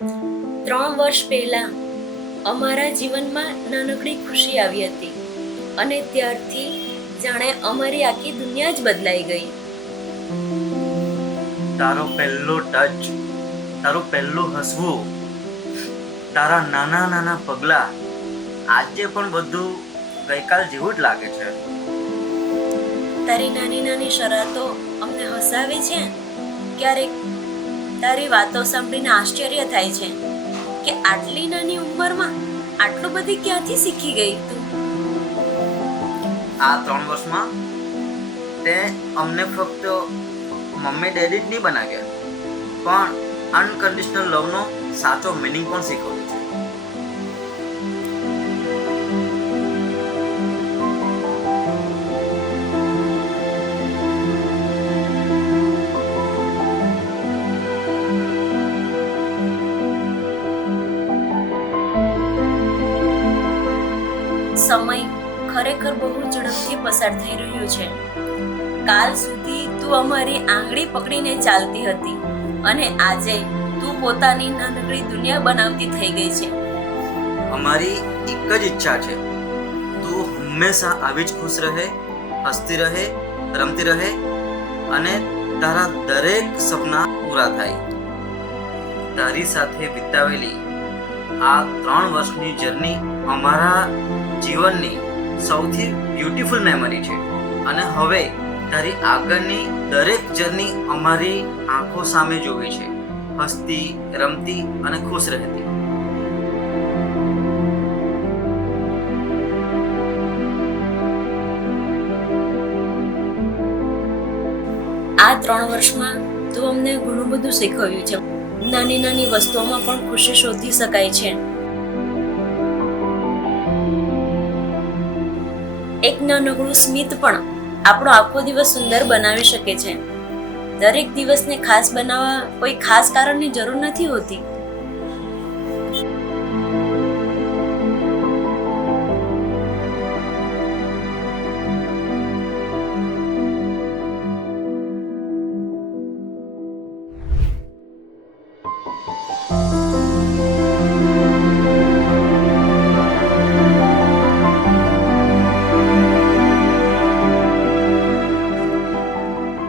3 વર્ષ પહેલા અમારા જીવનમાં નાનકડી ખુશી આવી હતી અને ત્યારથી જાણે અમારી આખી દુનિયા જ બદલાઈ ગઈ. તારો પહેલો ટચ, તારું પહેલું હસવું, તારા નાના નાના પગલાં, આજે પણ બધું ગઈકાલ જેવું જ લાગે છે. તારી નાની નાની શરતો અમને હસાવે છે. ક્યારેક તારી વાતો સાંભળીને આશ્ચર્ય થાય છે કે આટલી નાની ઉંમરમાં આટલું બધી ક્યાંથી શીખી ગઈ તું. આ 3 વર્ષમાં તે અમને ફક્ત મમ્મી ડેડી જ નહીં બનાવ્યા, પણ અનકન્ડિશનલ લવનો સાચો મિનિંગ પણ શીખવ્યું છે. સમય ખરેખર બહુ ઝડપથી પસાર થઈ રહ્યો છે. કાલ સુધી તું અમારી આંગળી પકડીને ચાલતી હતી અને આજે તું પોતાની નાનકડી દુનિયા બનાવતી થઈ ગઈ છે. અમારી એક જ ઈચ્છા છે, તું હંમેશા આવી જ ખુશ રહે, હસતી રહે, રમતી રહે અને તારા દરેક સપના પૂરા થાય. તારી સાથે વિતાવેલી આ 3 વર્ષની જર્ની અમારા જીવનની સૌથી બ્યુટીફુલ મેમરી છે અને હવે તારી આગળની દરેક જર્ની અમારી આંખો સામે જોવી છે, હસતી, રમતી અને ખુશ રહેતી. આ 3 વર્ષમાં તું અમને ઘણું બધું શીખવ્યું છે. નાની નાની વસ્તુઓમાં પણ ખુશી શોધી શકાય છે. એક નાનકડું સ્મિત પણ આપણો આખો દિવસ સુંદર બનાવી શકે છે. દરેક દિવસને ખાસ બનાવવા કોઈ ખાસ કારણની જરૂર નથી હોતી.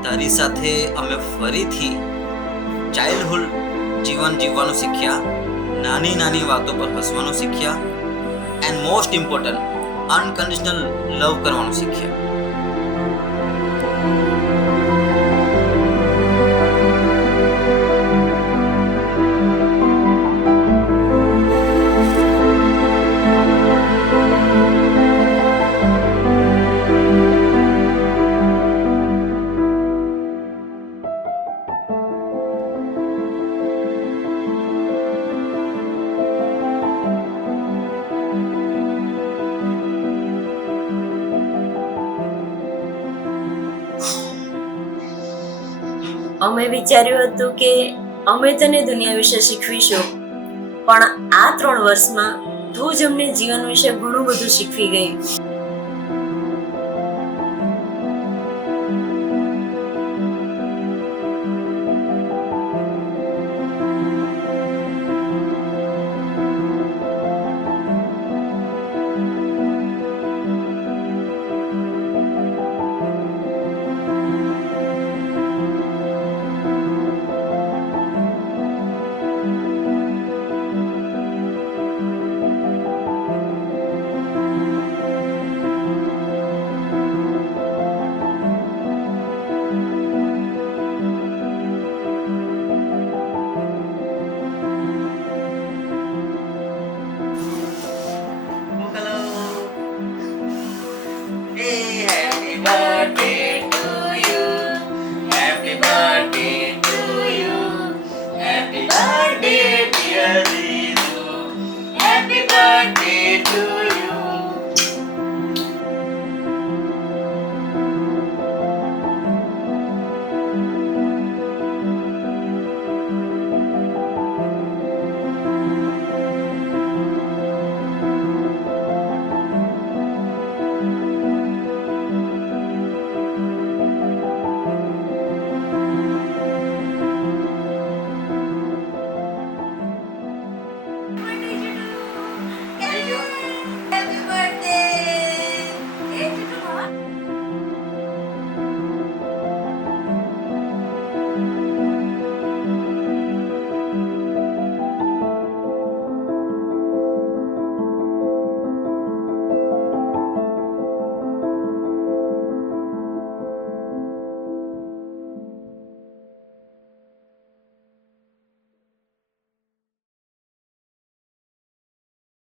તારી સાથે અમે ફરીથી ચાઇલ્ડહુડ જીવન જીવવાનું શીખ્યા, નાની નાની વાતો પર હસવાનું શીખ્યા and most important unconditional love કરવાનું શીખ્યા. અમે વિચાર્યું હતું કે અમે તને દુનિયા વિશે શીખવીશું, પણ આ 3 વર્ષમાં તું જ અમને જીવન વિશે ઘણું બધું શીખવી ગઈ.